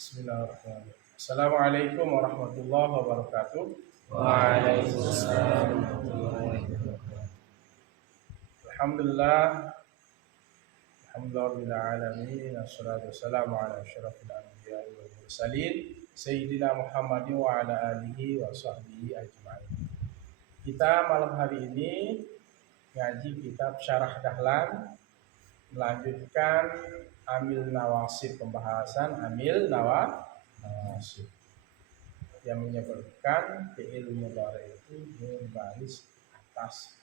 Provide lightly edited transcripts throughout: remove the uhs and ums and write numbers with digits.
Bismillahirrahmanirrahim. Assalamualaikum warahmatullahi wabarakatuh. Waalaikumsalam warahmatullahi wabarakatuh. Alhamdulillah, alhamdulillah alamin. Wassalatu wassalamu ala asyrafil anbiya'i wal mursalin sayyidina Muhammadin wa ala alihi wa sahbihi ajma'in. Kita malam hari ini ngaji kitab Syarah Dahlan, melanjutkan amil nawasib, pembahasan amil nawasib yang menyebabkan fi'il mudhari itu berbaris atas.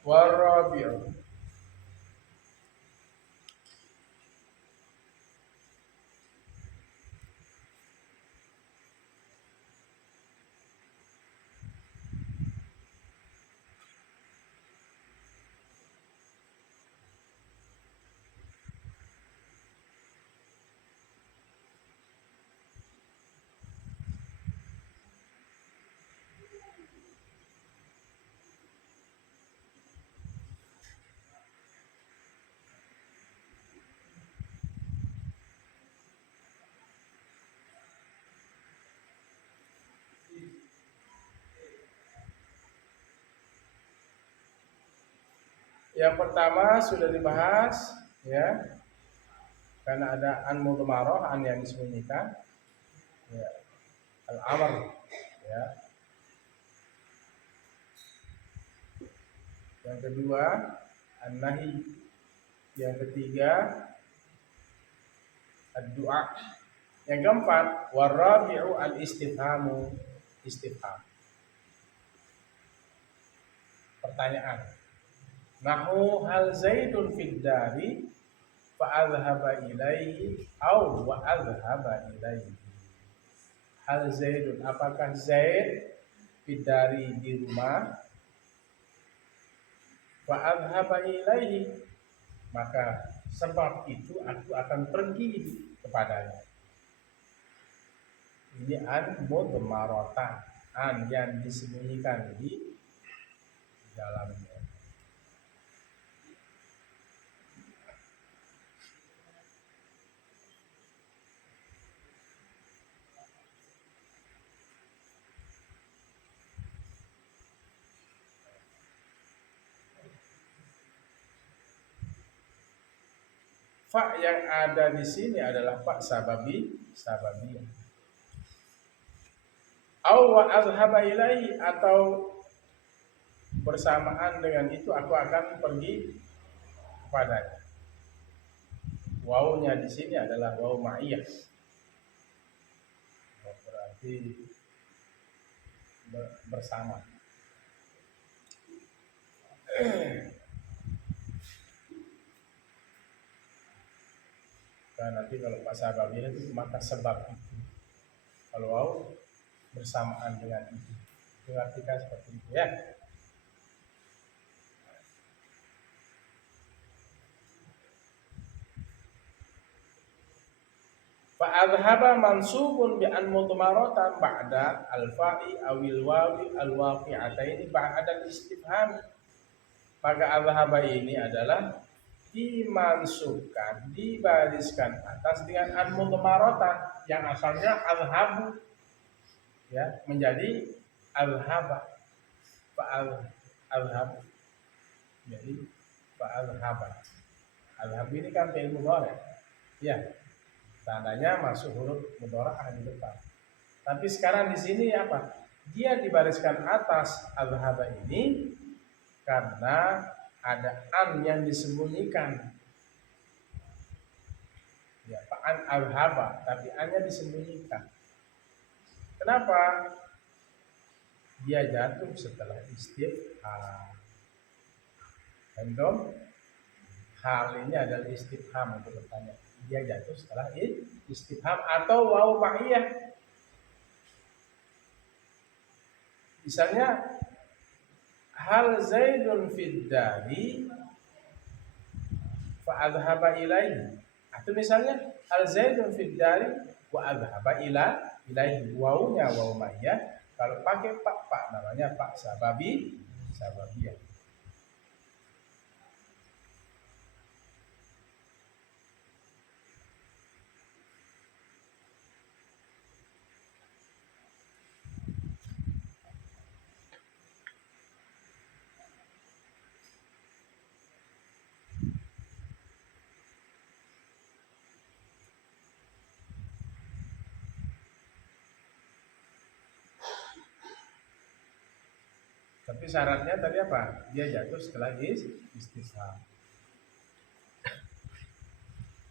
Warabi'u, yang pertama sudah dibahas ya, karena ada an mudmarah, an yang disembunyikan ya, al-amr ya. Yang kedua an-nahi, yang ketiga ad-du'a, yang keempat warabi'u al-istifhamu, istifham, pertanyaan. Nahu hal Zaidun fid dari fa adhhaba ilaihi au wa adhhaba ilaihi. Hal Zaidun, apakah Zaid fid dari di rumah, fa adhhaba ilaihi, maka sebab itu aku akan pergi kepadanya. Ini an mudmaratan, an yang disembunyikan di dalamnya. Fa yang ada di sini adalah fa sababiyah. Au wa azhaba ilaihi, atau bersamaan dengan itu aku akan pergi kepadanya. Wawunya di sini adalah wawu ma'iyah. Berarti bersama. Dan nanti kalau pak sababiyah itu maka sebab itu. Kalau wawu bersamaan dengan itu. Diartikan seperti itu ya. Fa'adhaba mansubun bi an mudmaratan ba'da al-fa'i awil wawi al-waqi'ataini ba'da al-istifham. Maka adhaba ini adalah dimansubkan, dibariskan atas dengan an mudmaratan yang asalnya adhabu ya, menjadi adhaba. Fa'adhaba jadi fa'adhaba. Adhab ini kan fi'il mudhari ya, tandanya masuk huruf mudhara'ah di depan. Tapi sekarang di sini apa? Dia dibariskan atas adhaba ini karena ada an yang disembunyikan. Ya, an adhaba, tapi an-nya disembunyikan. Kenapa? Dia jatuh setelah istifham. Entah, hal ini adalah istifham untuk bertanya. Dia jatuh setelah istifham atau wawu ma'iyah. Misalnya hal Zaidun fid dari fa adhaba ilaihi. Atau misalnya hal Zaidun fid dari wa adhaba ilaihi. Wawunya wawu ma'iyah. Kalau pakai pak namanya pak sababiyah. Tapi syaratnya tadi apa? Dia jatuh setelah istifham.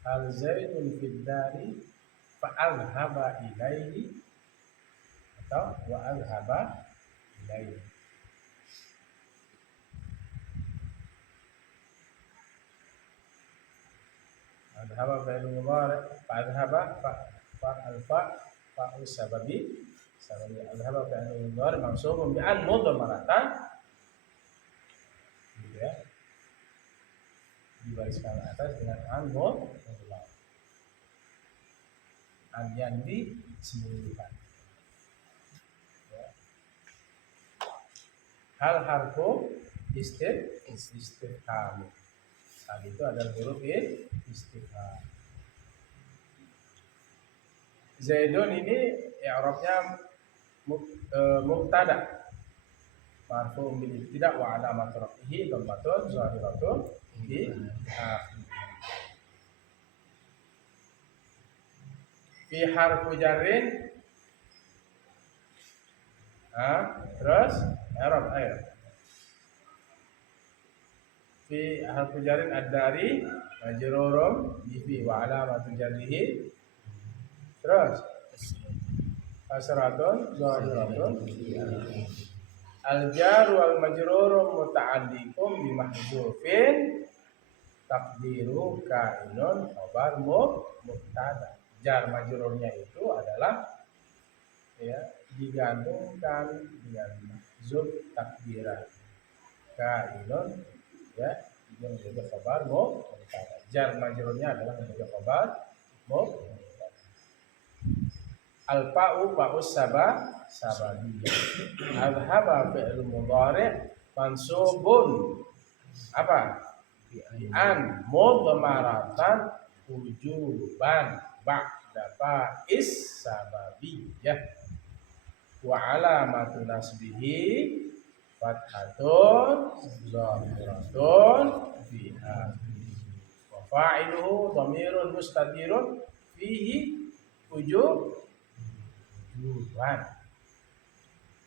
Al Zaidun fid dari fa alhaba ilaihi atau wa alhaba ilaihi. Alhaba fi'il mudhari fa alhaba fa alfa fa sababi alhaba fi'il mudhari mansubun bi an mudmaratan gitu ya. Dibariskan atas dengan an mudmar. An yang disembunyikan. Ya. Hal harfu istifham. Tadi itu adalah huruf istifham. Zaidun ini i'rabnya mubtada. Marfu' bil ibtida' wa alamat rafihi dhammatun zahiratun di akhir. Fi harfu jarrin terus i'rab ayat. Fi harfu jarrin ad-dari majrurum bi fi wa alamat jarrihi terus kasratun zahiratun al-jar wal majrur muta'alliqun bi mahdzufin taqdiru kainun khabar mubtada. Jar majrurnya itu adalah ya digantungkan dengan mahdzuf takdiran kainun ya yang menjadi khabar mubtada. Jar majrurnya adalah menjadi khabar mubtada. Al-fa'u fa'us sababiyah. Al-haba fi'il mudhari' mansubun apa? Bi'an mudmaratan wujuban ba'da fa'is sababiyah. Wa alamatu nasbihi fathatun zahiratun fiha. Wa fa'iluhu dhamirun mustatirun fihi wujuban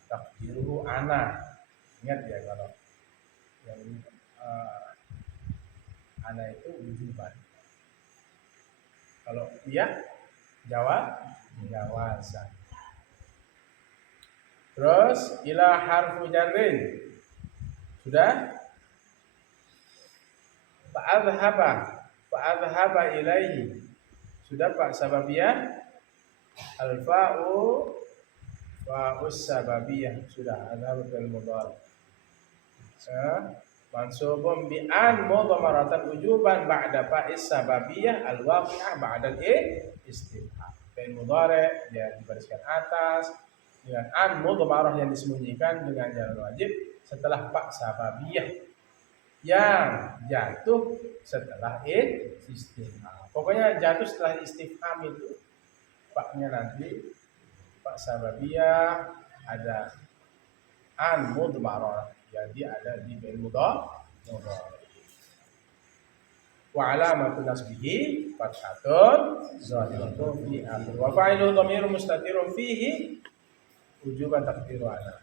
takdiruhu ana. Ingat ya kalau yang ana itu wujuban. Kalau dia jawazan. Terus ila harfu jarrin. Sudah? Fa'adhaba ilaihi. Sudah Pak sababiyah? Al-fa'u fa'us sababiyah sudah ada fi'il mudhari. Mansubun bi an mudmaratan wujuban ba'da fa'is sababiyah al-waqi'ah ba'da al-istifham. Fi'il mudhari dia dibariskan atas dengan an mudmarah yang disembunyikan dengan jar wajib setelah fa sababiyah yang jatuh setelah istifham. Pokoknya jatuh setelah istifham itu paknya nanti pak sababiyah ada an mudmarah jadi ada di fi'il mudhari. Wa alamatu nasbihi fathatun zahiratun fi akhir wa fa'iluhu dhamirun mustatirun fihi wujuban taqdiru ana.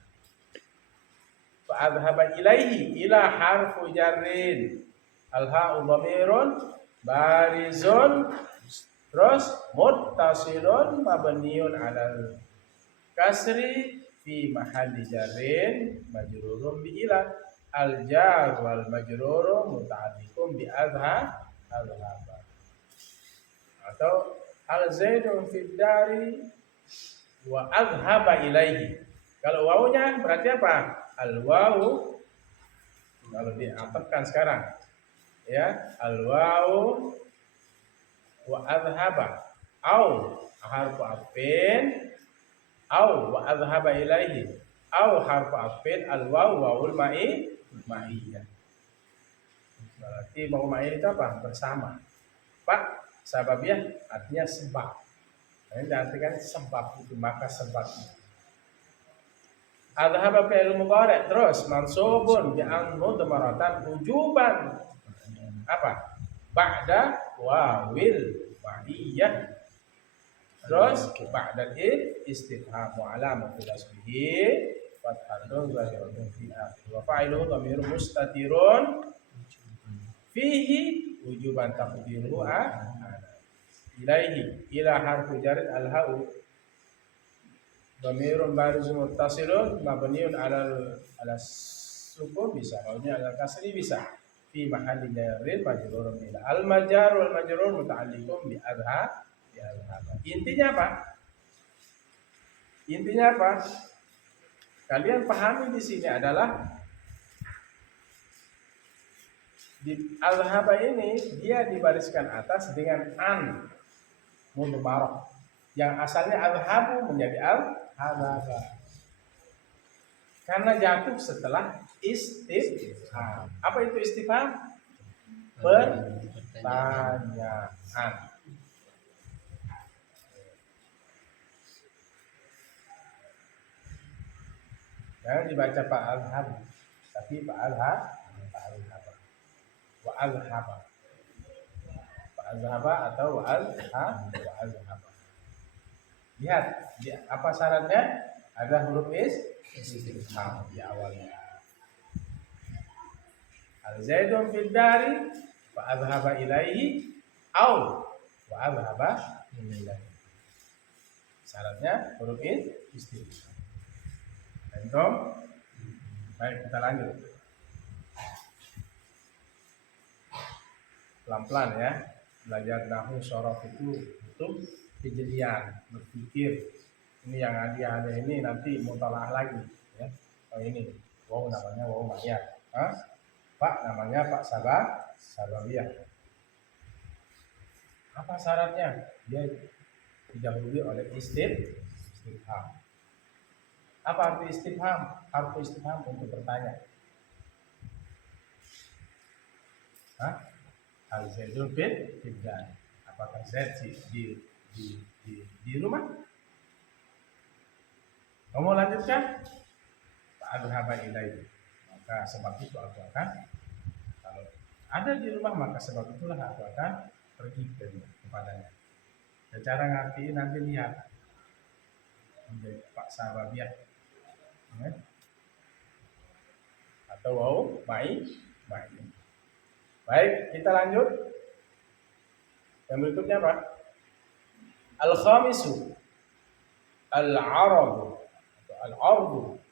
Fa adhaba ilaihi ila harfu jarrin al-ha'u dhamirun barizun terus muttasilun mabniun 'alal kasri fi mahalli jarrin majrurun bi ila al jar wal majrur muta'alliqun bi adha al-haba atau al zaidun fid dari wa adhaba ilaihi. Kalau wawunya berarti apa? Al wawu kalau diapakan sekarang ya al wawu wa adhaba au harfu atfin au wa adhaba ilaihi au harfu atfin al wawu wawul ma'iyah. Berarti mau ma'iyah itu apa? Bersama. Pak sababiyah artinya sebab. Ini diartikan sebab itu maka sebab itu. Adhaba fi'il mudhari' terus mansubun bi an mudmaratan wujuban apa? Ba'da wawil ma'iyah terus ba'da istifham wa alamatul nasbihi fathatun zahiratun fi akhir. Wa fa'iluhu dhamirun mustatirun fihi wujuban taqdiruhu ana. Ilaihi ila harfu jar al-ha'u dhamirun barizun muttasilun mabniun ala sukun bisa, mabniun ala kasri bisa. Fi mahalli jarrin majrurun ila. Al-majar wal majrur muta'alliqun bi adha bi adha. Intinya apa? Intinya apa? Kalian pahami di sini adalah di al-haba ini dia dibariskan atas dengan an mudmarah yang asalnya al-habu menjadi al-haba karena jatuh setelah istifham. Apa itu istifham? Pertanyaan. Jangan dibaca Pak Al-Hab, tapi Pak Al-Hab, wa Al-Haba, Pak Al-Haba atau wa Al-Haba. Lihat, apa syaratnya? Ada huruf istifham di awalnya. Al-Zaidun fid dari wa Al-Haba ilaihi au wa Al-Haba ilaihi. Syaratnya huruf istifham. Antum? Baik, kita lanjut. Pelan-pelan ya. Belajar nahwu shorof itu kejelian, berpikir. Ini yang ada ini nanti mutalaah lagi ya. Oh ini, wow namanya wow ma'iyah. Pak namanya Pak Sababiyah. Apa syaratnya? Dia didahului oleh istifham. Apa arti istifham? Arti istifham untuk bertanya. Al-Zaidun fid dar. Apakah Zaid di rumah? Kamu lanjutkan? Fa'adhaba ilaihi. Maka sebab itu aku akan, kalau ada di rumah maka sebab itulah aku akan pergi kepadanya. Secara ngerti nanti lihat menjadi Pak Sababiyah. Atau wow, baik. Baik, kita lanjut. Yang berikutnya apa? Al-khamisu al-aradu atau al-ardu.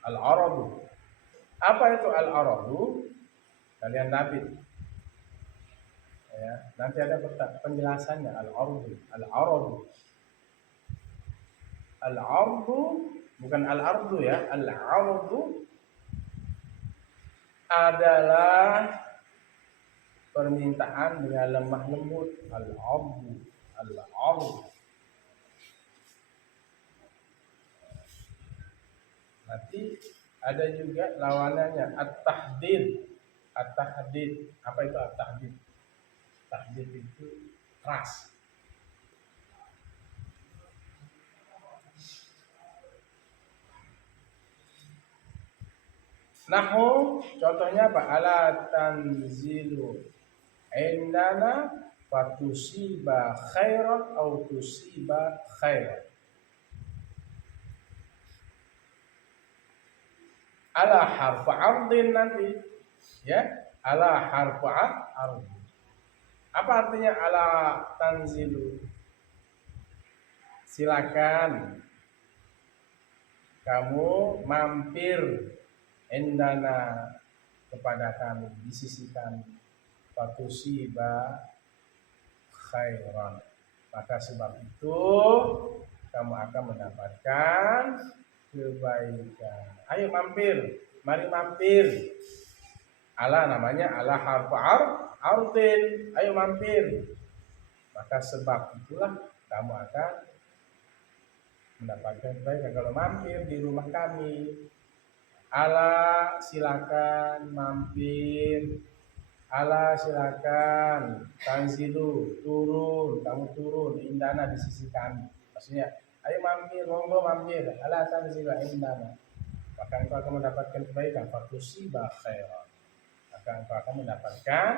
Al-aradu. Apa itu al-aradu? Kalian nabi. Ya, nanti ada penjelasannya al-ardu. Al-ardu bukan al-ardu ya, al-ardu adalah permintaan dengan lemah lembut. Al-ardu. Nanti ada juga lawanannya at-tahdid. Apa itu at-tahdid? Tahdid itu keras. Nahwu contohnya apa? Ala tanzilu indana fatusiba khairan au tusiba khairan. Ala harfu ardin nanti ya, ala harfu ardin. Apa artinya ala tanzilu? Silakan kamu mampir indana kepada kami di sisi kami. Fatusiba khairan. Maka sebab itu kamu akan mendapatkan kebaikan. Ayo mampir, mari mampir. Ala namanya ala harfu ardin. Ayo mampir. Maka sebab itulah kamu akan mendapatkan kebaikan kalau mampir di rumah kami. Ala silakan mampir. Ala silakan tanzilu turun, kamu turun indana di sisi kami. Maksudnya ayo mampir, monggo mampir. Ala tanzilu indana. maka engkau akan mendapatkan kebaikan. Fatusiba khairan, maka engkau akan mendapatkan,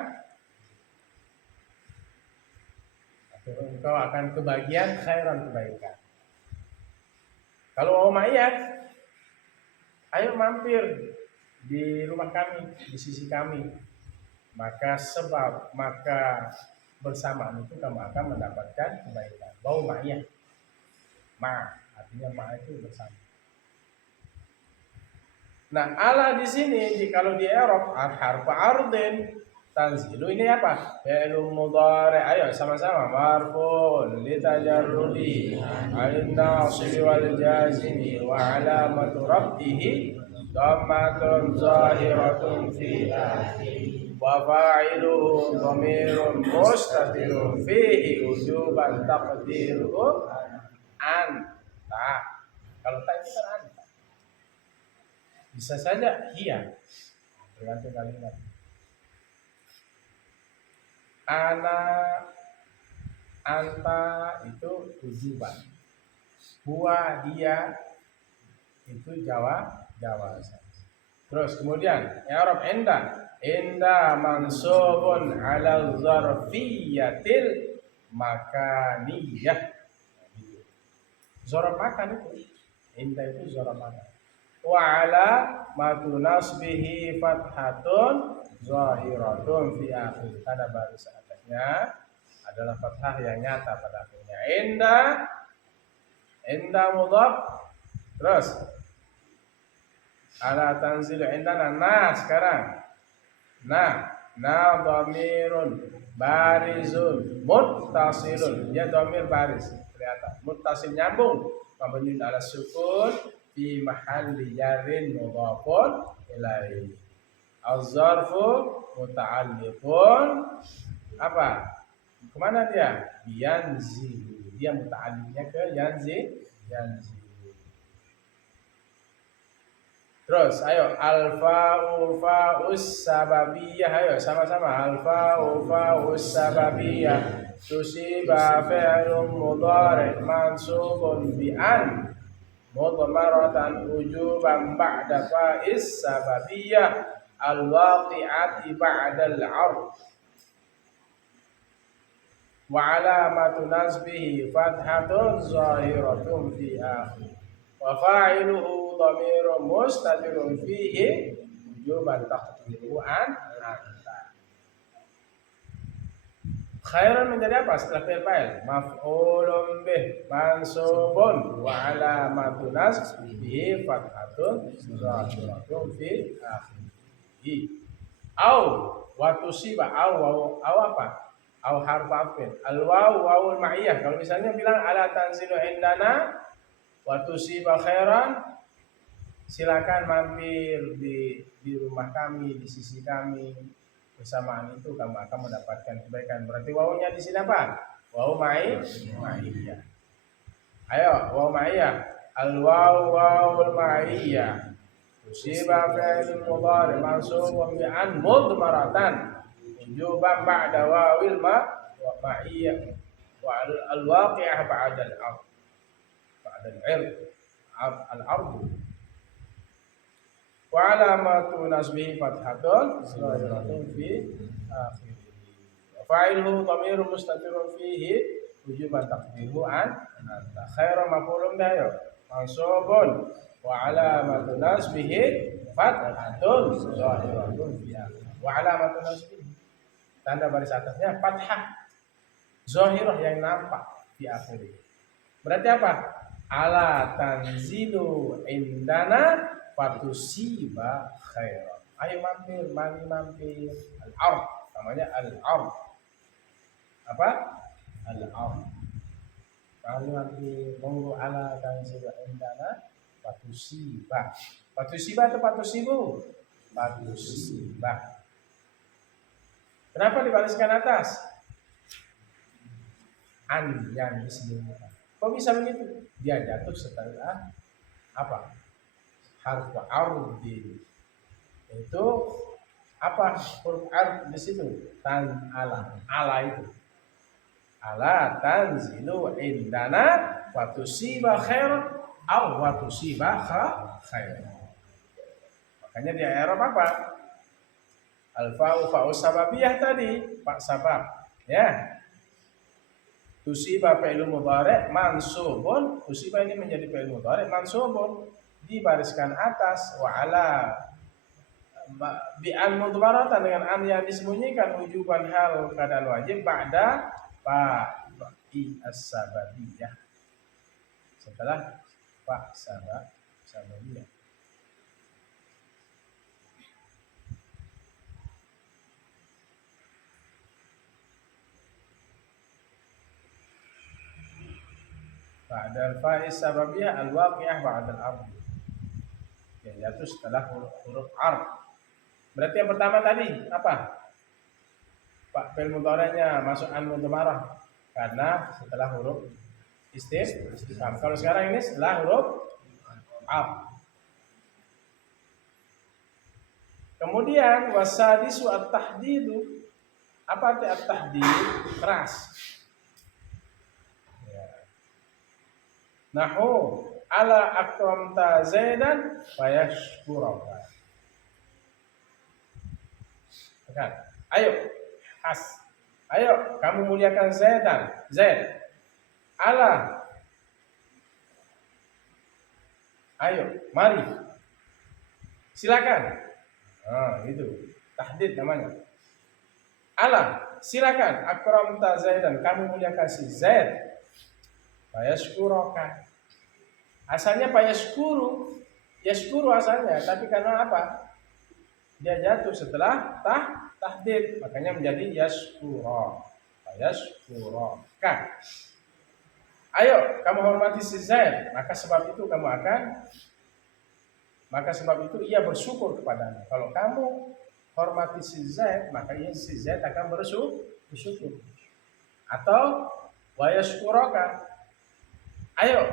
atau engkau akan kebagian khairan, kebaikan. Kalau Umayyah, ayo mampir di rumah kami, di sisi kami, maka bersamaan itu kamu akan mendapatkan kebaikan. Bau Umayyah, artinya ma itu bersama. Nah, ala di sini kalau di Arab harfu ardin tanzilu ini apa? Fi'il mudhari. Ayo sama-sama. Marfu'un li tajarrudi alin nasib wal jazimi wa alamatu rabbih dhammatun zahiratun fi akhirih wa fa'iluhu dhamirun mustatirun fihi wujuban taqdiruhu anta. Kalau tak itu kan anta. Bisa saja hiya, tergantung kalimat. Ana, anta itu tujuan. Huwa, dia itu jawab. Terus kemudian i'rab inda mansubun ala zarfiyatil makaniyah. Zarf makan itu. Inda itu zarf makan. Wa ala matu nasbihi fathatun zahiratun fi akhir. Tanda baris atasnya adalah fathah yang nyata pada akhirnya. Inda mudhaf. Terus ala tanzilu indana. Nah sekarang na dhamirun barizun muttasilun. Dia dhamir baris kelihatan. Muttasil nyambung. Mabni ala sukun fi mahalli jarrin mudhafun ilaihi. Az-zarfu muta'alliqun apa? Kemana dia? Yanzilu. Dia muta'alliqnya ke yanzilu. Terus ayo al-fa'u fa'us sababiyah. Ayo sama-sama al-fa'u fa'us sababiyah. Tusiba fi'lun mudhari' mansubun bi an mudmaratan wujuban ba'da fa'is sababiyah al-waqi'ati ba'da al-'ard wa 'alamatu nasbihi fathatun zahiratun fi akhir wa fa'iluhu dhamirun mustatirun fihi wujuban taqdiruhu anta. Khairan menjadi apa setelah fi'il fa'il? Maf'ulun bih mansubun wa 'alamatu nasbihi fathatun zahiratun fi akhirih. Au wa tusiba au apa? Au harfu afin. Al wawul ma'iyah. Kalau misalnya bilang ala tanzilu indana wa tusiba khairan, silakan mampir di rumah kami, di sisi kami. Bersamaan itu kamu akan mendapatkan kebaikan. Berarti wawunya di sini apa? Wawu ma'iyah. Ayo, wawu ma'iyah. Al-wawul ma'iyah. Tusiba fi'il mudhari mansubun bi an mudmaratan wujuban ba'da wawil ma'iyah wa al-waqi'ah ba'da al-'ard. Ba'da al-'ard. Wa 'alamatu nasbihi fathatun zahiratun fi akhirih. Fa'iluhu dhamirun mustatirun fihi wujuban taqdiruhu anta. Khairan maf'ulun bihi mansubun wa 'alamatu nasbihi fathatun zahiratun fi akhirih. Wa 'alamatu nasbihi, tanda baris atasnya fathah zahirah yang nampak di akhirih. Berarti apa? Ala tanzilu indana fatusiba khairan. Ayo mampir, mampir. Al-ard, namanya al-ard. Apa? Al-ard. Mari mampir, monggo ala tanzilu indana fatusiba. Fatusiba atau fatusibu? Fatusiba. Kenapa dibariskan atas? An yang disebutkan. Kok bisa begitu? Dia jatuh setelah apa? Harfu ardin. Itu apa huruf ard di situ? Tan ala itu. Ala tanzilu indana wa tusiba khair aw wa tusiba khair. Makanya di i'rab apa? Al-fa'u fa'us sababiyah tadi, pak sabab. Ya. Tusiba fi'il mudhari' mansubun, tusiba ini menjadi fi'il mudhari' mansubun, dibariskan atas wa ala bi an mudmaratan dengan an yang disembunyikan wujuban hal keadaan wajib ba'da fa'i as-sababiyah. Setelah fa sababiyah. Ba'da fa'i sababiyah al-waqi'ah ba'da al-ardh. Yaitu setelah huruf ar. Berarti yang pertama tadi apa? Pak fi'il mudhari'nya masuk an mudmarah karena setelah huruf istifham. Kalau sekarang ini setelah huruf ar. Kemudian wasadisu at-tahdidu. Apa arti at-tahdid? Keras. Ya. Nahu ala akramta zaidan fayashkuraka. Kan? Ayo, ayo kamu muliakan Zaid. Ala. Ayo, mari. Silakan. Itu tahdid namanya. Ala, silakan akramta Zaidan, kamu muliakan si Zaid. Fayashkuraka. Asalnya fayashkuru. Yashkuru asalnya, tapi karena apa? Dia jatuh setelah tahdid, makanya menjadi yashkura. Yashkuraka. Ayo kamu hormati si Zaid, maka sebab itu ia bersyukur kepadanya. Kalau kamu hormati si Zaid, maka si Zaid akan bersyukur. Atau wa yashkuraka. Ayo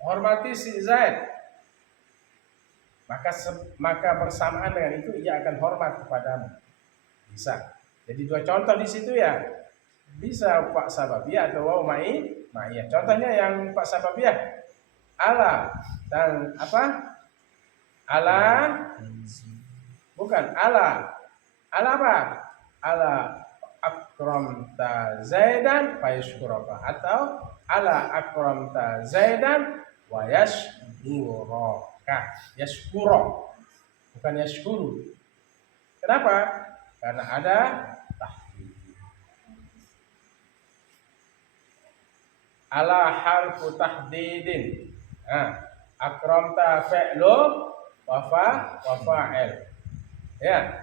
hormati si Zaid. Maka bersamaan dengan itu ia akan hormat kepadamu. Bisa. Jadi dua contoh di situ ya. Bisa pak sababiyah atau waw ma'iyah. Contohnya yang pak sababiyah. Ala dan apa? Ala bukan ala. Ala apa? Ala akramta Zaidan fayashkuraka atau ala akramta Zaidan wa yashkuraka. Yashkuro, bukan yashkuru. Kenapa? Karena ada tahdid. Ala harfu tahdidin. Akramta fi'lu wa fa'il. Ya.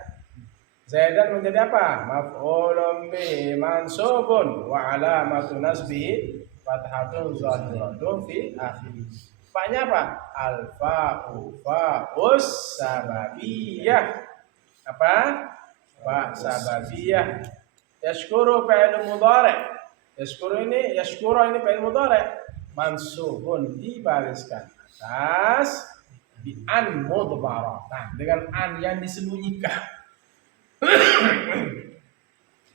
Zaidan menjadi apa? Maf'ulun bihi mansubun wa alamatu nasbihi fathatun zahiratun fi akhirih. Faknya apa? Al-fa'u fa'us sababiyah. Apa? Fa sababiyah. Yashkuru fi'il mudhari'. Yashkuru ini fi'il mudhari'. Mansubun dibariskan atas bi an mudmaratan dengan an yang disembunyikan.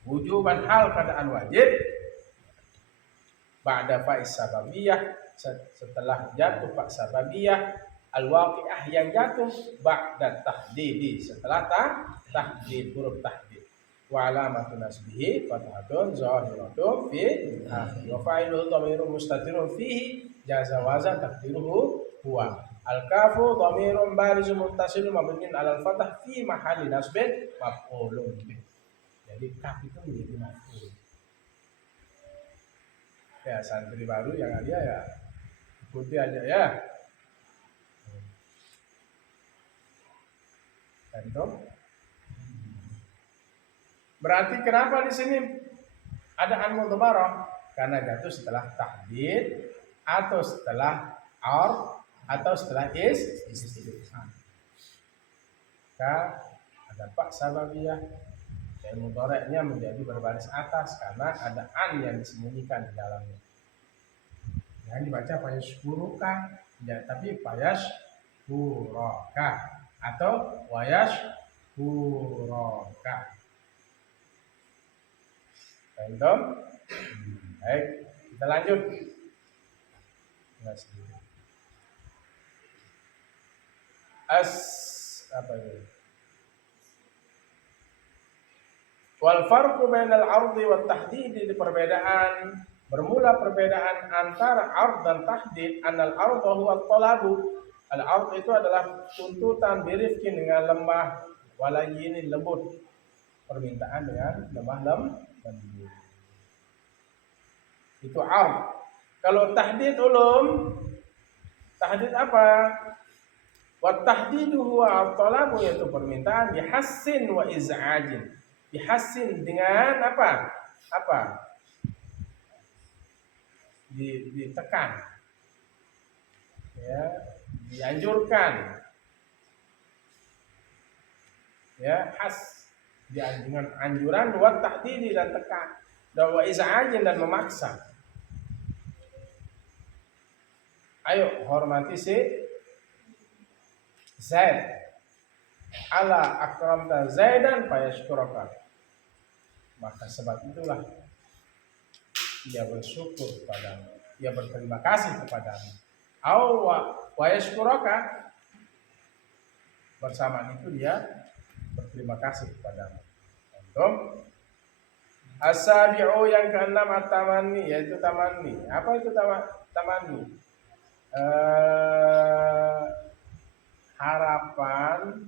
Wujuban hal keadaan wajib ba'da fa'iz sababiyah, setelah jatuh fa sababiyah, al-waqi'ah yang jatuh ba'da tahdidi, setelah tahdid, huruf tahdid. Wa alamatu nasbihi fathatun zahiratun fi akhir. Wa fa'iluhu dhamirun mustatirun fihi jazawazan taqdiruhu huwa. Al-kafu dhamirun barizun muttasilun mabniun 'alal fathah fi mahalli nasbin maf'ulun bih. Jadi kaf itu menjadi maf'ul. Ya, santri baru yang ada ya ikuti aja ya. Tentu. Berarti kenapa di sini ada an mudmarah? Karena jatuh setelah tahdid atau setelah ar atau setelah istifham. Maka ada pak sababiyah, fi'il mudhari'nya menjadi berbaris atas karena ada an yang disembunyikan di dalamnya. Yang dibaca fayashkuruka, ya, tapi fayashkuraka atau wayashkuraka. Paham? Baik, kita lanjut. apa itu? Wal farqu bainal ardi wat tahdid, di perbedaan bermula perbedaan antara ard dan tahdid. Anal ard huwa talabu. Al ard itu adalah tuntutan birifkin dengan lemah, walayyin lembut, permintaan dengan lemah lembut. Itu ard. Kalau tahdid ulum, tahdid apa? Wat tahdidu huwa at-talabu, yaitu permintaan bihassin wa iz'ajin. Bihassin dengan apa? Apa? Ditekan. Ya, dianjurkan. Ya, has dengan anjuran, wa tahdidi dan tekan. Dan wa iz'ajin dan memaksa. Ayo hormati si Zaid. Ala akramta Zaidan fayashkuraka. Maka sebab itulah ia bersyukur kepadamu, ia berterima kasih kepadamu. Au wa yashkuraka, bersamaan itu dia berterima kasih kepadamu. Contoh as-sabi'u, yang keenam at-tamanni, yaitu tamanni. Apa itu tamanni? Harapan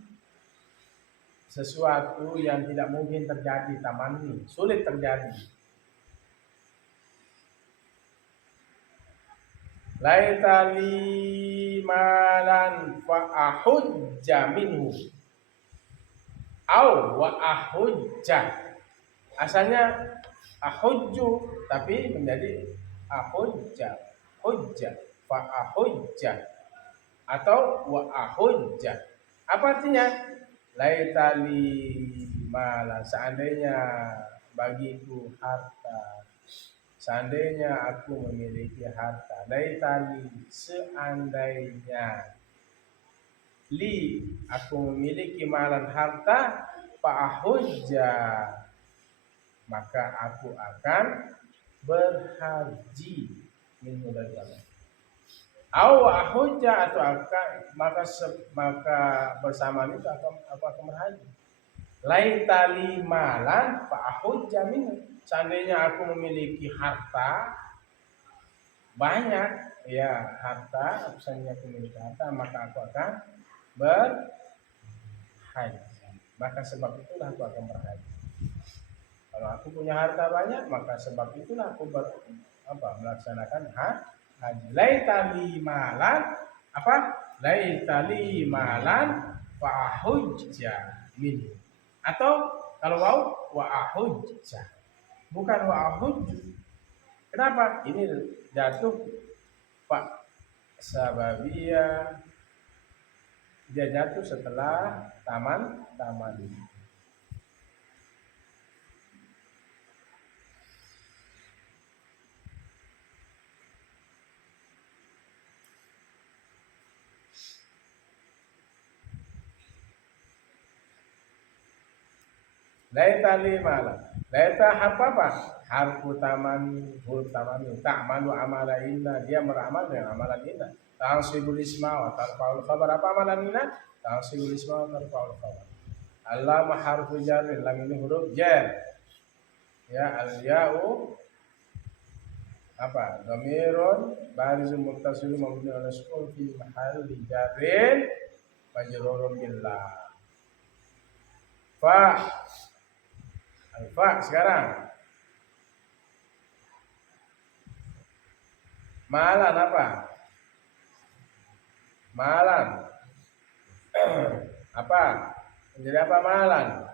sesuatu yang tidak mungkin terjadi, tamanni, sulit terjadi. Laitali malan fa ahujja minhu, au wa ahujja. Asalnya ahujju tapi menjadi ahujja, hujja, fa ahujja atau wa ahujja. Apa artinya? Laitali malan, seandainya bagiku harta, seandainya aku memiliki harta. Laitali, seandainya, li, aku memiliki malan harta, fa'ahujja, maka aku akan berhaji minhu daripada. Au ahujja, atau akan maka bersama itu aku akan berhaji. Laitali malan fa ahujja minhu, seandainya aku memiliki harta banyak, ya harta, seandainya aku memiliki harta, maka aku akan berhaji. Maka sebab itulah aku akan berhaji. Kalau aku punya harta banyak, maka sebab itulah aku melaksanakan haji. Laitali malan, apa? Laitali malan fa ahujja minhu. Atau kalau wa ahujja, bukan wa ahujju. Kenapa? Ini jatuh Pak sababiyah, dia jatuh setelah taman ini. Laitali malan. Laita apa? Harfu taman, huruf taman. Ta'malu amala inna, dia beramal dengan amalan inna. Tansibul isma wa tarfa'ul khabar. Apa amalan inna? Tansibul isma wa tarfa'ul khabar. Allama harfu jar, lam ini huruf jar. Ya, al-ya'u apa? Dhamirun barizun muttasilun mabniun 'ala sukun fi mahalli jarrin majrurun billah. Fa Alfa sekarang. Malan apa? Malan. Apa? Menjadi apa malan?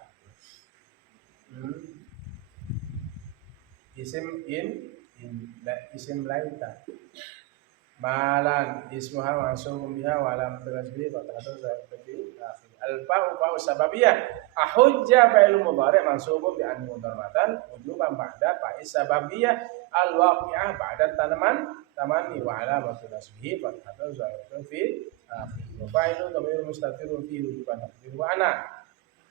Isim laita. Malan ismuha mansubun biha wa alam tasbih wa ta'dhu zaati akhir. Al-fa'u sababiyah. Ahujja fa'il mudhari' mansubun bi an mudarratan wujuban ba'da fa'i sababiyah al-waqi'ah ba'da tamani wa alamatu tasbih wa ta'dhu zaati fi akhir. Wa fa'ilu dhamir mustatirun fi wujuban taqdir wa ana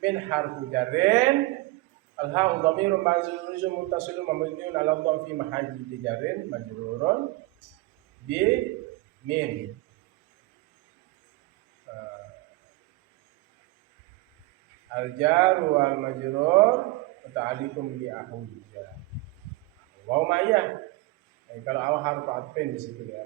min harfu jarrin. Al-ha'u dhamirun majrurun muttasilun mabniun 'ala dhamm fi mahalli jarrin majrurun bi min. Al-jar wal majrur muta'alliqun bi ahujja. Waw ma'iyah. Kalau awal harf atfin di situ ya.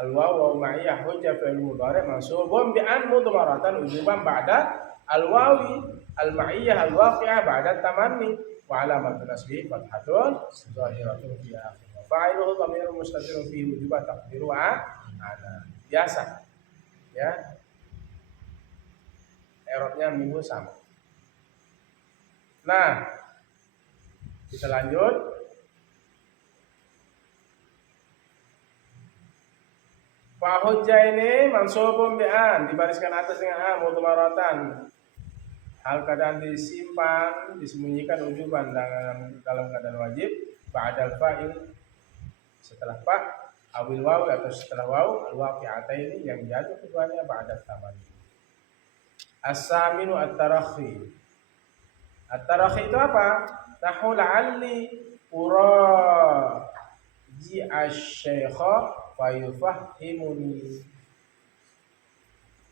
Al-waw ma'iyah hujjah fi'il mudhari' mansubun bi an mudmaratan ujuban ba'da al-wawi al-ma'iyah al-waqi'ah ba'da tamanni wa alamatun nasbihi fathatun zahiratun fi akhir. Fa'iluhu dhamirun mustatirun fi wujuban taqdiru ana. Biasa. Ya. Erotnya minggu sama. Nah, kita lanjut. Fa hujjah ini mansubun bi an, dibariskan atas dengan an mudmaratan. Hal keadaan disimpan, disembunyikan ujuban dalam keadaan wajib ba'dal fa'il setelah fa awil waw atau setelah waw al-waqi'ataini yang jatuh keduanya ba'da tamanni. As-saminu at-tarakhi. At-tarakhi itu apa? Nahu la'alli uraji asy-syaikha fa yufahhimuni.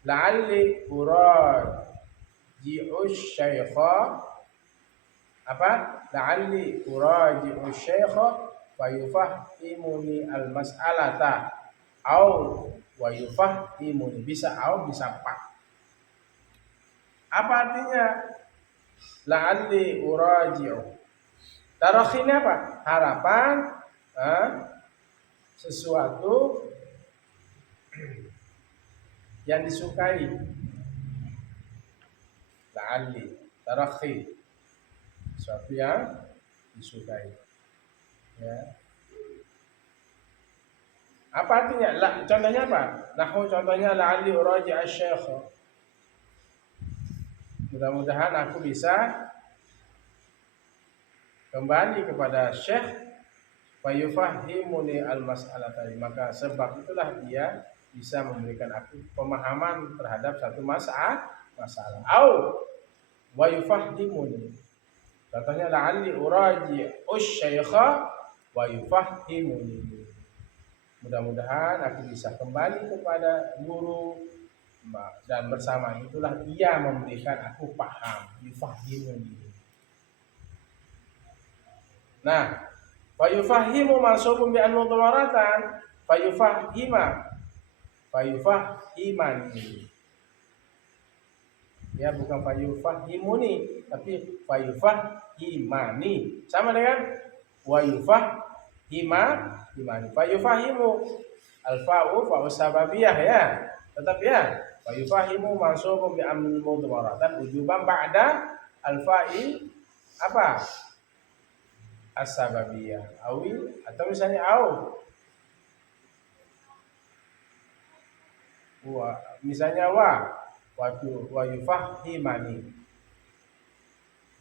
La'alli uraji asy-syaikha apa? La'alli uraji asy-syaikha fa yufahhimuni al-mas'alata au wa yufahhimuni, bisa au bisa pak. Apa artinya? La'alli uraji'u. Tarakhi ini apa? Harapan sesuatu yang disukai. La'alli tarakhi, sesuatu yang disukai. Ya. Apa artinya? Contohnya apa? Nahu contohnya la'alli uraji asy-syaikh. Mudah-mudahan aku bisa kembali kepada syekh fayufahhimuni al-mas'alata, maka sebab itulah dia bisa memberikan aku pemahaman terhadap satu masalah. Au wa yufahhimuni. Contohnya la'alli uraji asy-syaikha wa yufahhimuni. Mudah-mudahan aku bisa kembali kepada guru dan bersama itulah ia memberikan aku paham, yufahhimuni. Nah, fa yufahimu mansubun bi an mudmaratan fa yufahhimani. Ya, bukan fa yufahhimuni tapi fa yufahhimani. Sama dengan wa yufahhimani. Fa yufahimu al-fa'u fa'u sababiyah ya. Tetap ya. Wa yufahimu mansubun bi an mudmaratan ujuban ba'da al-fa'il apa? As-sababiyah awi atau misalnya au misalnya waktu wa yufahhimani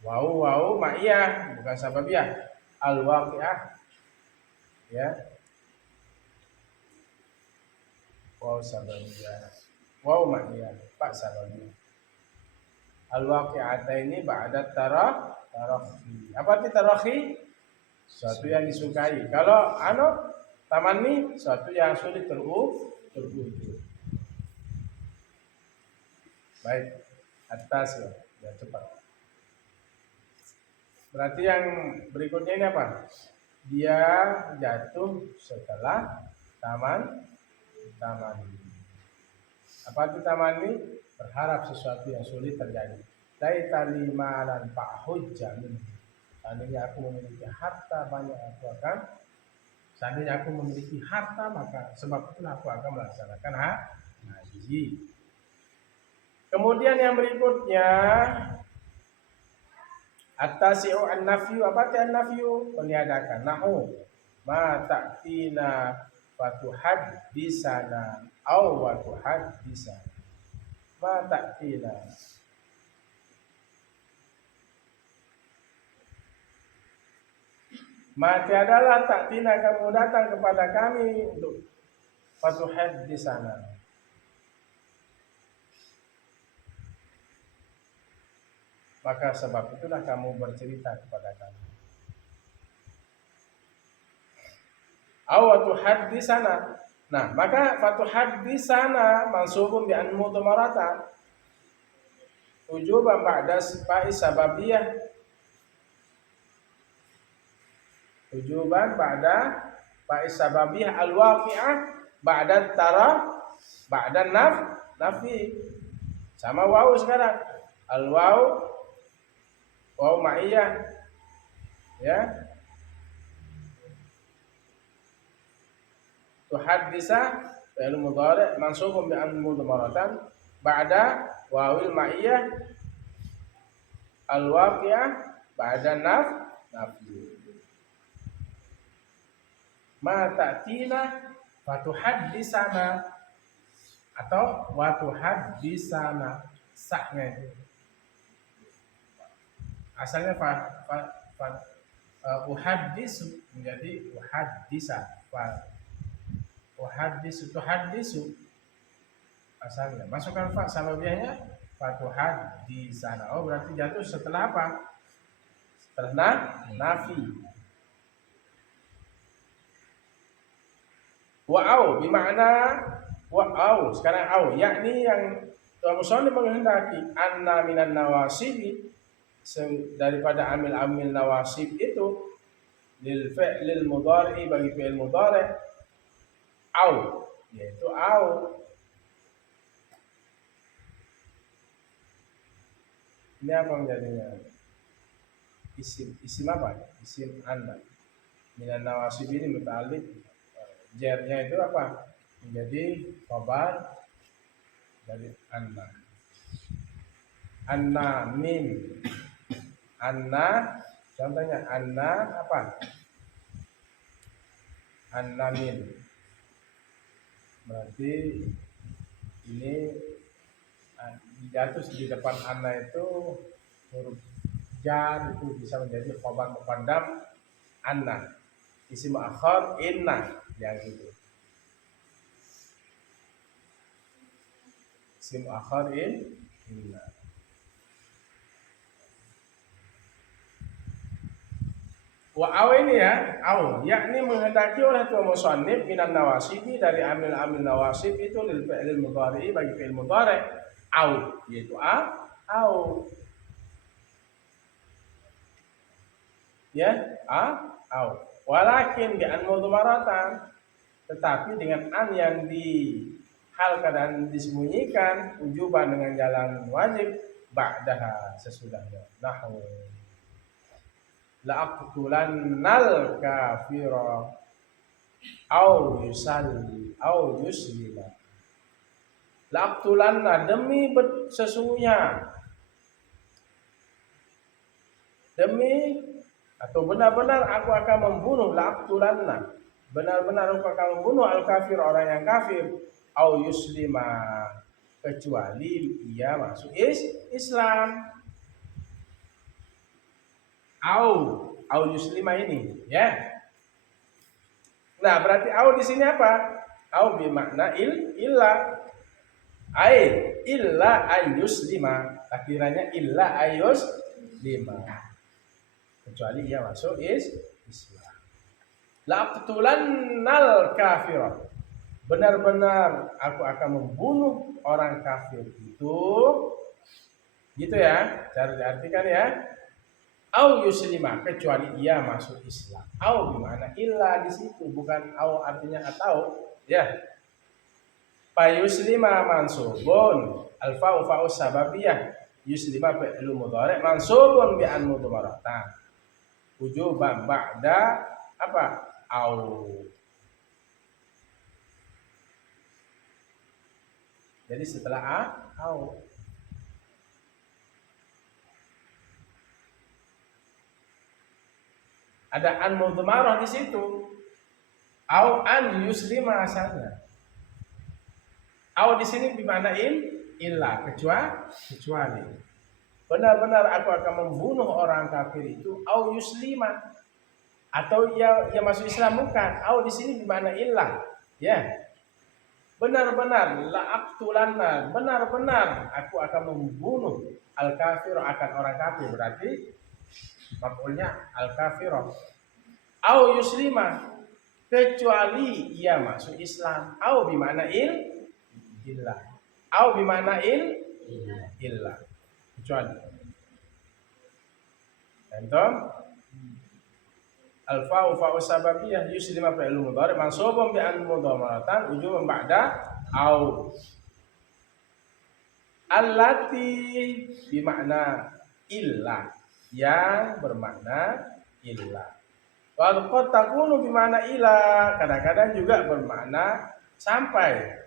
wau ma'iyah bukan sababiyah al-waqi'ah ya wau sababiyah wau ma'iyah pak sababiyah al-waqi'ataini ba'da tarakhi. Apa arti tarakhi? Sesuatu yang disukai. Kalau tamanni, sesuatu yang sulit terwujud. Baik, atas ya cepat. Berarti yang berikutnya ini apa? Dia jatuh setelah tamanni. Apa arti tamanni? Berharap sesuatu yang sulit terjadi. Laitali malan fa'hujja minhu. Seandainya aku memiliki harta banyak seandainya aku memiliki harta maka sebab itulah aku akan melaksanakan haji. Kemudian yang berikutnya at-tasi'u an-nafyu. Apa arti an-nafyu? Meniadakan. Nahu ma ta'tina fatuhaddisana aw wa tuhaddisana. Ma ta'tina mati adalah taktina kamu datang kepada kami untuk fatuhad di sana. Maka sebab itulah kamu bercerita kepada kami. Awatuhad di sana. Nah, maka fatuhad di sana mansubun bi an mudmaratan. wujuban ba'da fa'i sababiyah, wujuban ba'da fa'i sababiyah al-waqi'ah ba'da ba'da nafi. Sama waw sekarang. Al-waw ma'iyah, ya. Tuhaddisa fi'il mudhari' mansubun bi an mudmaratan ba'da wawil ma'iyah al-waqi'ah ba'da nafi. Ma ta'tina fatuhaddisana atau wa tuhaddisana, sahnya itu asalnya uhaddisu menjadi uhaddisa, uhaddisu tuhaddisu asalnya. Masukkan fa sababiyahnya fatuhaddisana. Oh, berarti jatuh setelah apa? Setelah nafi. Wa'au bermakna wa'au, sekarang au yakni yang musannif menghendaki anna minan nawasibi, daripada amil nawasib itu lil fi'lil mudhari, bagi fi'il mudhari au, yaitu au. Ini apa menjadinya? Isim apa? Isim anna. Minan nawasib ini muta'alliq, jarnya itu apa? Menjadi khabar dari anna. Anna min. Anna, contohnya anna apa? Anna min. Berarti ini jatuh di depan anna itu huruf jar, itu bisa menjadi khabar muqaddam anna. Isim akhar inna, yang itu. Isim akhar inna. Wa aw ini ya, aw yakni menghendaki oleh tuan musannif minan nawasibi, dari amil nawasib itu lil fi'il mudhari, bagi fi'il mudhari aw, yaitu aw. Ya, aw. Walakin bi an mudmaratan, tetapi dengan an yang di hal keadaan disembunyikan, wujuban dengan jalan wajib, ba'daha sesudahnya. Nahwu la'aqtulannal kafira au yusalli au yuslima. La'aqtulanna, demi sesungguhnya, demi atau benar-benar aku akan membunuh, la'aqtulanna, benar-benar aku akan membunuh al-kafir, orang yang kafir, au yuslima, kecuali ia masuk Islam. Au yuslima ini, ya. Nah, berarti au di sini apa? Au bermakna illa ayyuslima. Takdirannya illa ayyuslima, kecuali ia masuk Islam. La'aqtulannal kafira, benar-benar aku akan membunuh orang kafir itu. Gitu ya, cara diartikan ya. Au yuslima, kecuali ia masuk Islam. Au gimana? Illa di situ, bukan au artinya atau, ya. Fa yuslima mansubun, al-fa'u fa'u sababiyah, yuslima fi'il mudhari' mansubun bi an mudmaratan. Wujuban ba'da apa? Au. Jadi setelah au. Ada an mudmarah di situ. Au an yuslima asalnya. Au di sini bermakna illa, kecuali. Benar-benar aku akan membunuh orang kafir itu, au yuslima, atau ia masuk Islam, bukan. Au di sini bermakna illa, ya. Benar-benar la'aqtulanna, benar-benar aku akan membunuh al-kafir, akan orang kafir, berarti maf'ulnya al-kafir. Au yuslima, kecuali ia masuk Islam. Au bermakna illa. Au bermakna illa. kecuali. Contoh al-fa'u fa'u sababiyah yuslima fi'il mudhari mansubun bi an mudhamaratan wujuban ba'da au. Allati bermakna illa, yang bermakna illa. Wal qad takunu bermakna ila, kadang-kadang juga bermakna sampai.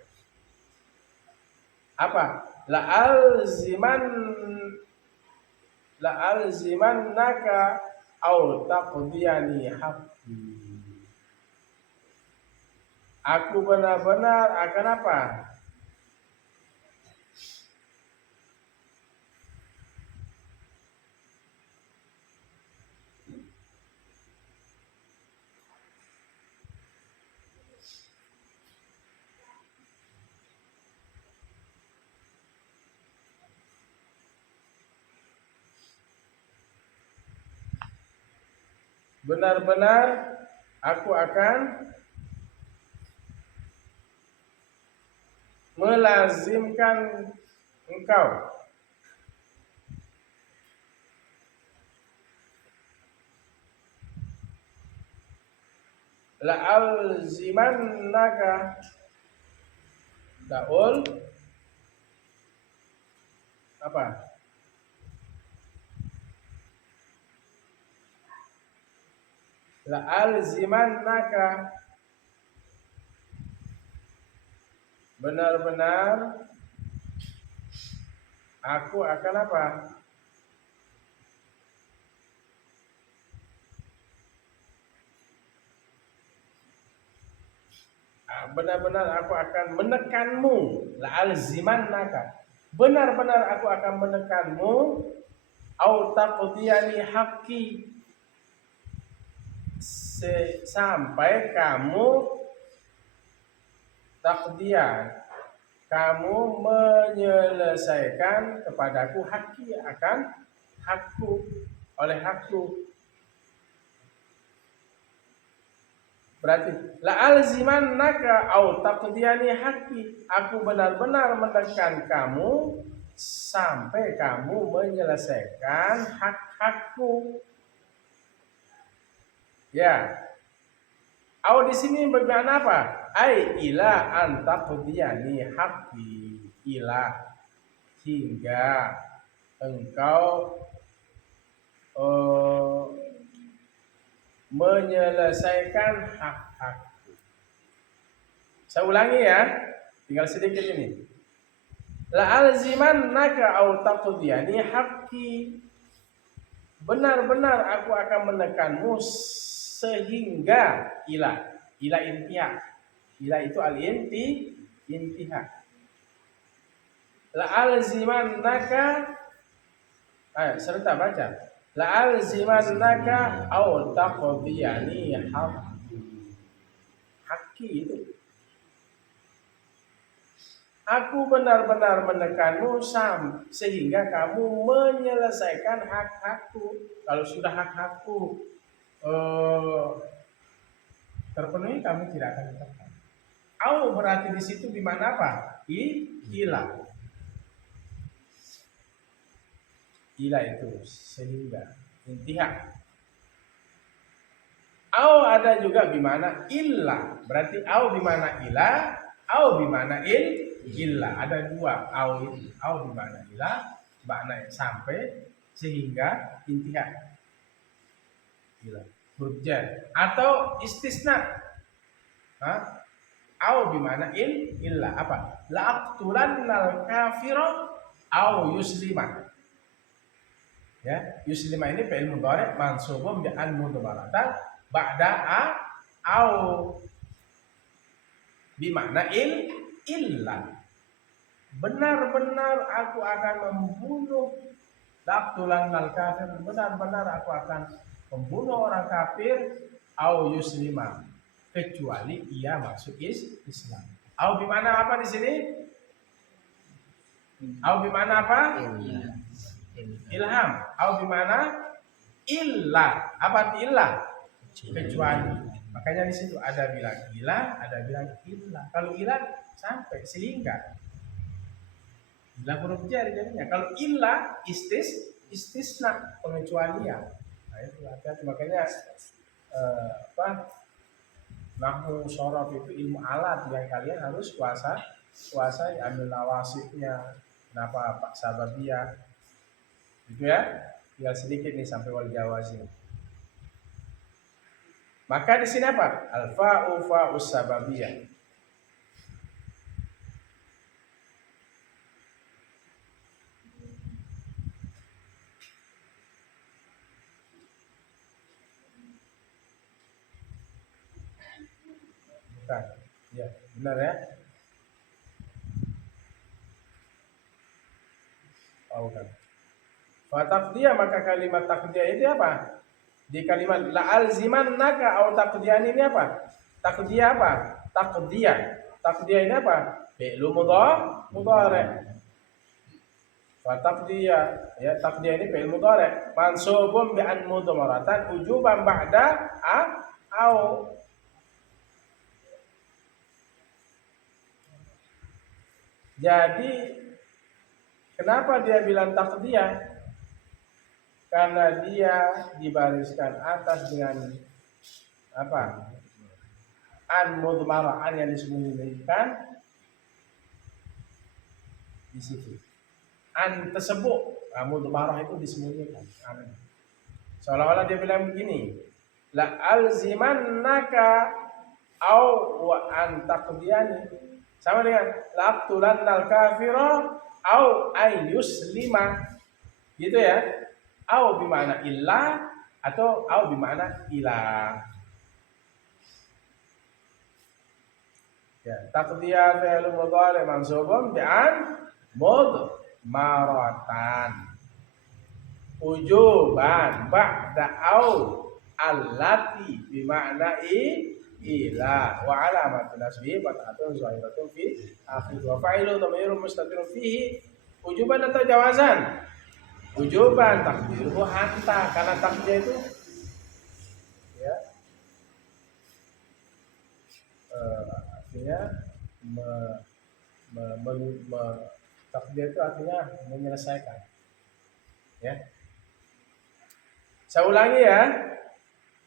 Apa? La alzimannaka au taqdiyani haqqi. Aku benar-benar akan apa? Benar-benar aku akan melazimkan engkau. La alzimannaka daul apa? La alzimannaka benar-benar aku akan apa? Benar-benar aku akan menekanmu. La alzimannaka benar-benar aku akan menekanmu. Au taqdiyani haqqi sampai kamu takdian, kamu menyelesaikan kepadaku haki akan hakku, oleh hakku. Berarti la alzimannaka au taqdiyani haki, aku benar-benar menekan kamu sampai kamu menyelesaikan hak-hakku. Ya. Au di sini bermakna apa? Ai ila an taqdiyani haqqi, ila hingga engkau menyelesaikan hak-hakku. Saya ulangi ya, tinggal sedikit ini. La alzimannaka au taqdiyani haqqi, benar-benar aku akan menekanmu sehingga ila intiha. Ila itu intiha. La alzimannaka, serta baca. La alzimannaka au taqdiyani haqqi itu. Aku benar-benar menekanmu sehingga kamu menyelesaikan hak-hakku. Kalau sudah hak-hakku terpenuhi, kami tidak akan ditekan. Au berarti di situ di mana apa? Ila. Ila itu sehingga, intiha. Au ada juga bimana illa. Berarti au bimana ila, au bimana illa. Ada dua au itu. Au bimana ila, makna sampai, sehingga, intiha. Ila. Huruf jar atau istisna. Au bimana illa apa? La aqtulannal kafira au yuslima. Ya, yuslima ini fi'il mudhari mansubun bi an mudmaratan ba'da au bimana illa. Benar-benar aku akan membunuh. La aqtulannal kafir, benar-benar aku akan membunuh orang kafir au yuslima, kecuali ia masuk Islam. Au bimana apa di sini? Au bimana apa? Ilham. Au bimana illa. Apa illa? Kecuali. Makanya di situ ada bilang illa, ada bilang illa. Kalau illa sampai, sehingga. Illa huruf jar jadinya. Kalau illa istisna pengecualian. Nah itu hati-hati makanya apa nahwu sorof itu ilmu alat yang kalian harus kuasai ambil nawasibnya. Kenapa Pak Sababiyah gitu ya? Tinggal sedikit nih sampai wal jawazim. Maka di sini apa? Al-fa'u fa'us sababiyah. Bukan. Ya, benar ya? Oh, bukan. Fa taqdiyah maka kalimat taqdiyah itu apa? Di kalimat la alzimannaka au taqdiyan ini apa? Taqdiyah apa? Taqdiyah. Taqdiyah ini apa? Fi'lu mudhari'. Fa taqdiyah ya taqdiyah ini fi'il mudhari' mansubun bi an mudmaratan ujuban ba'da au. Jadi kenapa dia bilang taqdiyah? Karena dia dibariskan atas dengan apa? An mudmarah, an yang disembunyikan di situ. An tersebut, mudmarah itu disembunyikan. An. Seolah-olah dia bilang begini, la alzimannaka au wa an taqdiyani. Sama dengan la aqtulannal kafira au ay yuslima. Gitu ya. Au bimana illa atau au bimana ila. Ya, taqdiyah fi'il mudhari' mansubun bi'an mudmaratan. Ujuban ba'da au allati bima'na ila wa alamatun nasbihi fathatun zahiratun fi akhir wa fa'ilu dhamirun mustatirun fihi ujuban atau jawazan. Ujuban takdiruhu anta karena takdir itu ya artinya takdir itu artinya menyelesaikan ya. Saya ulangi ya,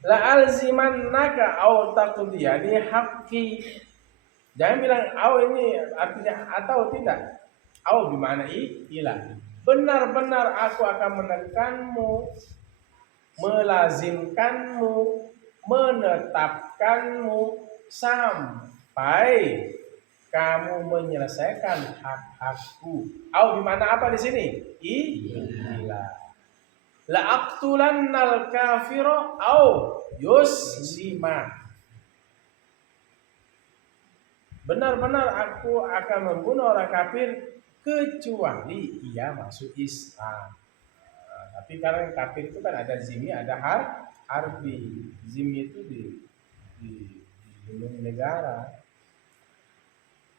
la alzimannaka au taqdiyani haqqi. Jangan bilang au ini artinya atau tidak. Au bimana ila. Benar-benar aku akan menekanmu, melazimkanmu, menetapkanmu sampai kamu menyelesaikan hak-hakku. Au bimana apa di sini? Ila. La aqtulannal kafira au yuslima. Benar-benar aku akan membunuh orang kafir kecuali ia masuk Islam. Nah, tapi karena kafir itu kan ada zimmi, ada harbi. Zimmi itu dilindungi negara.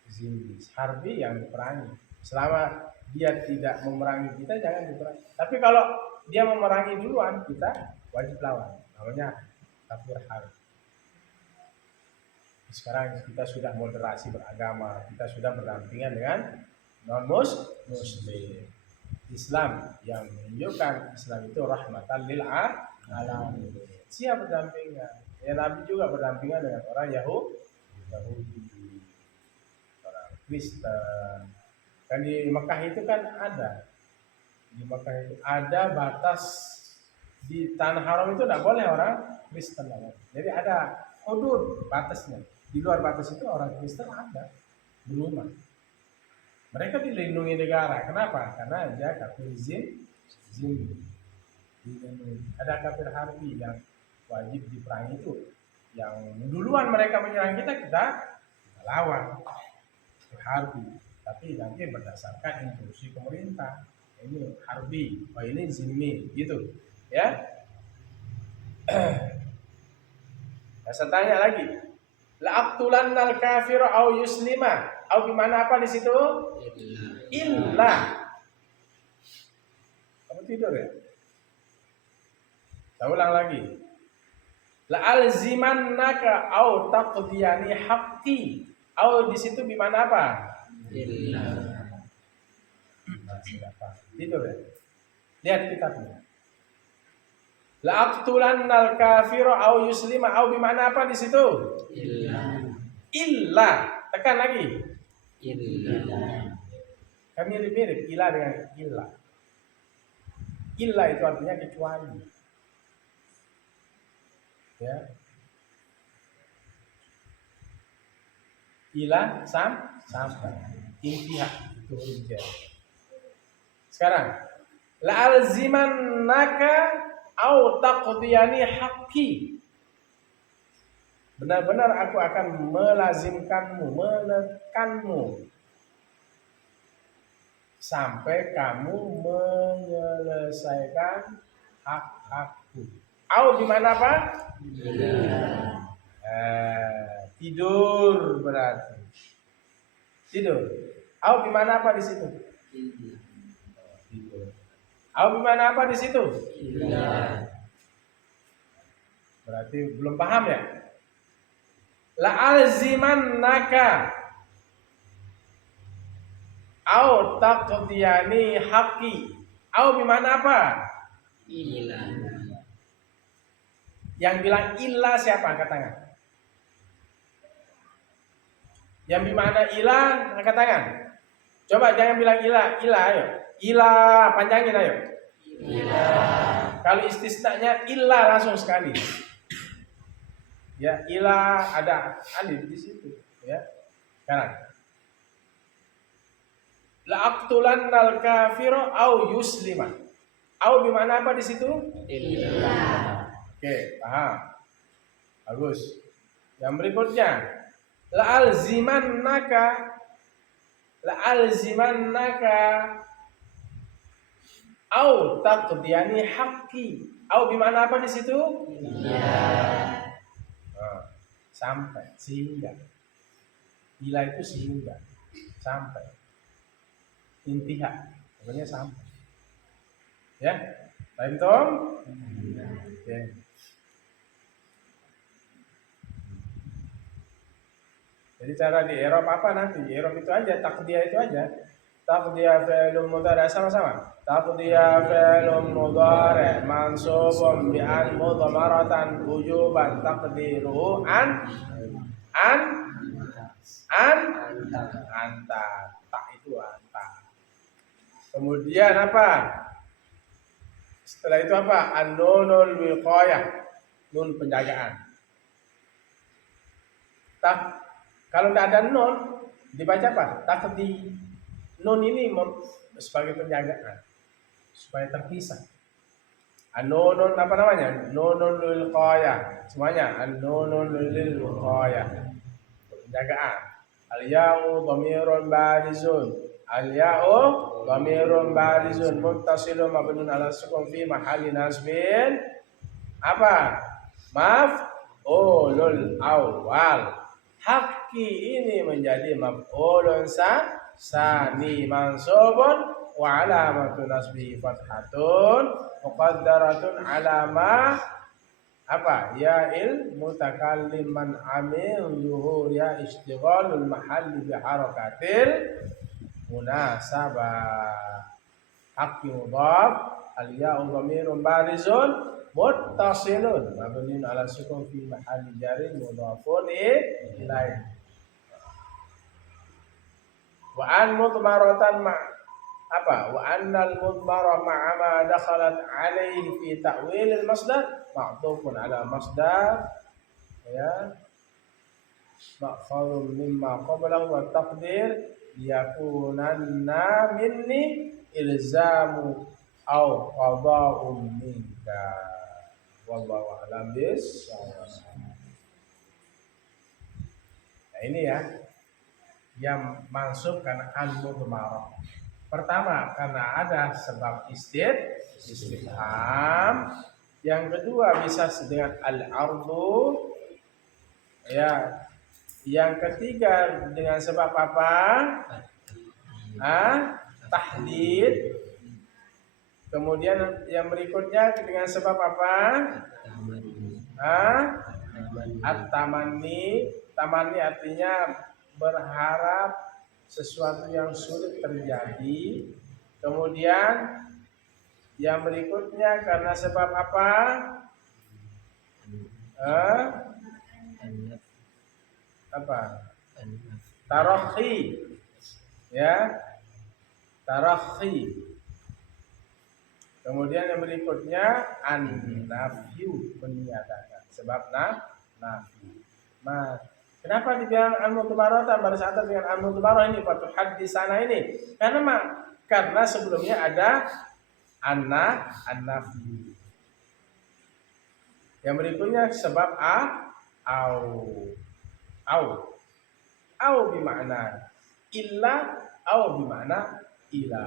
Zimmi, harbi yang diperangi. Selama dia tidak memerangi kita, jangan diperangi. Tapi kalau dia memerangi duluan, kita wajib lawan. Namanya kafir harbi. Sekarang kita sudah moderasi beragama, kita sudah berdampingan dengan non-muslim. Islam yang menunjukkan Islam itu rahmatan lil alamin. Siapa berdampingan? Ya Nabi juga berdampingan dengan orang Yahudi, orang Kristen. Dan di Mekah itu kan ada. Di Mekah itu ada batas di tanah haram itu tidak boleh orang Kristen. Jadi ada hudud batasnya. Di luar batas itu orang Kristen ada belum. Mereka dilindungi negara. Kenapa? Karena dia kafir zimmi. Ada kafir harbi yang wajib diperangi itu. Yang duluan mereka menyerang kita lawan. Harbi. Tapi nanti berdasarkan instruksi pemerintah. Ini harbi, ini zimmi, gitu. Ya. Nah, saya tanya lagi. La aqtulannal kafira au yuslima. Au gimana apa di situ? Illa. Kamu tidur ya? Saya ulang lagi. La alzimannaka au taqdiyani haqqi. Au di situ gimana apa? Illa. sudah paham. Tidur ya. Lihat kitabnya. La'aqtulannal kafira au yuslima au bimana apa di situ? Illa. Tekan lagi. Kami mirip illa dengan illa. Illa itu artinya kecuali. Ya. Ila sampai intihak itu hujjah. Sekarang la'alzimannaka au taqdiyani haqqi. Benar-benar aku akan melazimkanmu, menekanmu sampai kamu menyelesaikan hak-hakku. Au di mana apa? Tidur berarti. Tidur. Au di mana apa di situ? Tidur. Au di mana apa di situ? Berarti belum paham ya? La'alzimannaka au taqdiyani haqqi. Au bimana apa? Illa. Yang bilang illa siapa? Angkat tangan. Yang bimana illa angkat tangan. Coba jangan bilang illa ayo. Illa panjangin ayo. Illa. Kalau istisnanya illa langsung sekali. Ya, illa ada alif di situ, ya. Sekarang la'aqtulannal kafira au yuslima. Au bimana apa di situ? Illa. Oke, paham. Bagus. Yang berikutnya la'alzimannaka au taqdiyani haqqi. Au bimana apa di situ? Illa. Sampai, sehingga. Ila itu sehingga, sampai. Intihak, pokoknya sampai. Ya, paham Tom? Oke. Jadi cara di Eropa apa nanti? Di Eropa itu aja, taqdiyah itu aja. Taqdiyah fi'lun mudhari sama-sama. Taqdiyah fi'lun mudhari mansubun bi an mudmaratan wujuban taqdiruhu anta. Tak itu anta. Kemudian apa? Setelah itu apa? An-nunul wiqayah. Nun penjagaan. Tak. Kalau tidak ada nun, dibaca apa? Taqdi. Nun ini sebagai penjagaan supaya terpisah. An-nunun apa namanya? Nunul wiqayah. Semuanya an-nunul wiqayah. Penjagaan. Al-ya'u dhamirun barizun. Al-ya'u dhamirun barizun muttasilun mabnun ala sukun fi mahalli nasbin. Apa? Maf'ulul awal. Haqqi ini menjadi maf'ulun sani mansubun wa alamatu nasbihi fathatun muqaddaratun ala ma apa? Ya'il mutakallim man amil zuhur ya istighalul mahalli bi harakatil munasabah. Haqqi mudhaf al ya'u dhamirun barizun muttasilun mabniun ala sukun fi mahalli jarin mudhafun ilaih. Wa an mudmaratan ma apa? Wa annal mudmara ma'a ma dakhalat alaihi fi ta'wil al masdar ma'tufun ala masdar ya ma'khadun mimma qablahu wa taqdir yakunanna minni ilzamu aw qada'un minka wallahu a'lam bis-shawab. Nah ini ya yang mansub karena al-mudmarah. Pertama karena ada sebab istifham. Yang kedua bisa dengan al-ardu. Ya. Yang ketiga dengan sebab apa? Tahdid. Kemudian yang berikutnya dengan sebab apa? At-tamanni. Tamanni artinya berharap sesuatu yang sulit terjadi. Kemudian yang berikutnya karena sebab apa? An-naf. Apa? An-naf. Tarakhi. Ya, tarakhi. Kemudian yang berikutnya an-nafyu, menyatakan. Sebab nafi. Kenapa dibilang al-mutabarrah baris atas dengan al-mutabarrah ini Fathul Had di sana ini? Karena sebelumnya ada an-nafyu. Yang berikutnya sebab au bermakna illa au bermakna ila.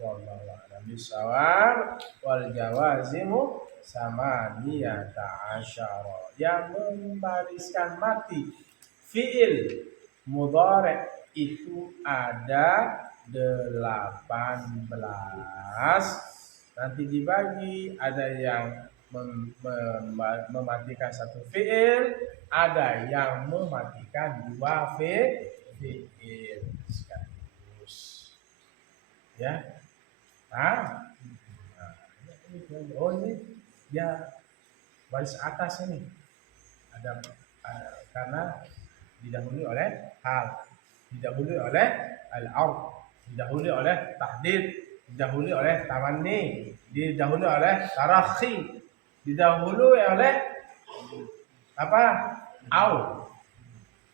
Wallahu a'lam bishawab. Wal jawazimu samaniyata asyara. Yang membariskan mati fiil mudhari itu ada 18. Nanti dibagi, ada yang mematikan satu fiil, ada yang mematikan 2 fiil sekaligus. Ya. Ini dia baris atas ini ada karena didahului oleh hal, didahului oleh al-'arf, didahului oleh tahdid, didahului oleh tamanni, didahului oleh tarakhi, didahului oleh apa?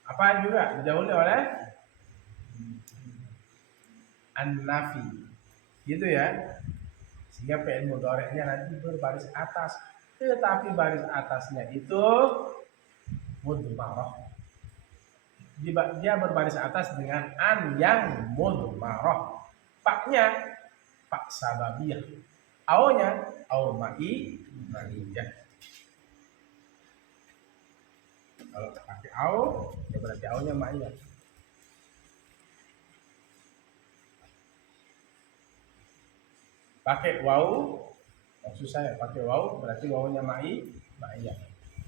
Apa juga didahului oleh an-nafi. Gitu ya. Sehingga fi'il mudhari'nya nanti berbaris atas, tetapi baris atasnya itu mudmarah. Dia berbaris atas dengan an yang mudmarah. Paknya pak sababiyah. Aunya au ma'iyah. Kalau pakai au, ya berarti aunya ma'iyah. Pakai wau, maksud saya pakai wau berarti wawunya ma'iyah.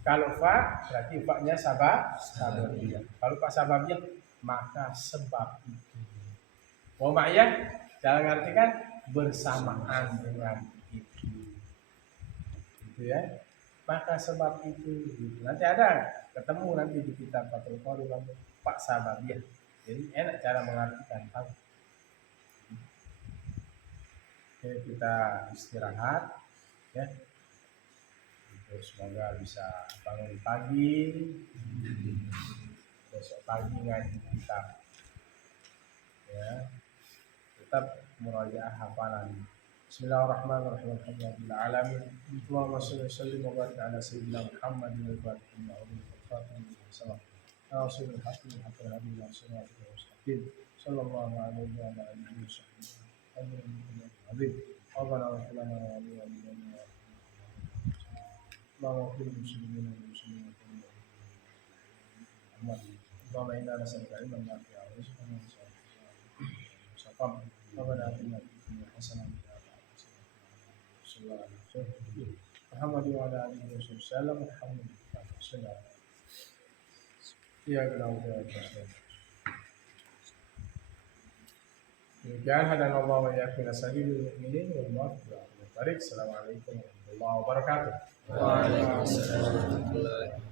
Kalau fa berarti fa-nya sababiyah. Kalau fa sababiyah maka sebab itu. Wau ma'iyah dalam arti kan bersamaan dengan itu. Gitu ya. Maka sebab itu gitu. Nanti ada ketemu nanti di kitab Fathul Qorib fa sababiyah. Jadi enak cara mengartikan tahu. Oke, kita istirahat ya. Semoga bisa bangun pagi, besok pagi ngaji kitab ya. Tetap murajaah hafalan. Bismillahirrahmanirrahim. Alhamdulillah alamin. Allahumma shalli wa sallim wa barik ala sayyidina Muhammadin wa alihi wa sahbihi. Rasulul hakim hatta nabiyyina sallallahu alaihi wasallam. Sallallahu alaihi wa alihi wasallam. Amin. Rabbana wa lana wa liwalidayna wa qul muslimin wa muslimat Allahumma inna nas'aluka ilman nafi'an wa rizqan wasi'an. Rabbana atina fid dunya hasanah wa fil akhirati hasanah wa qina adzabannar. Muhammadin wa ala alihi wa sallam. Alhamdulillah. Ya Allah. Demikian hadana Allah wa iyyakum ila sabilil mu'minin wal muwaffiq. Assalamualaikum warahmatullahi wabarakatuh. Waalaikumsalam warahmatullahi wabarakatuh.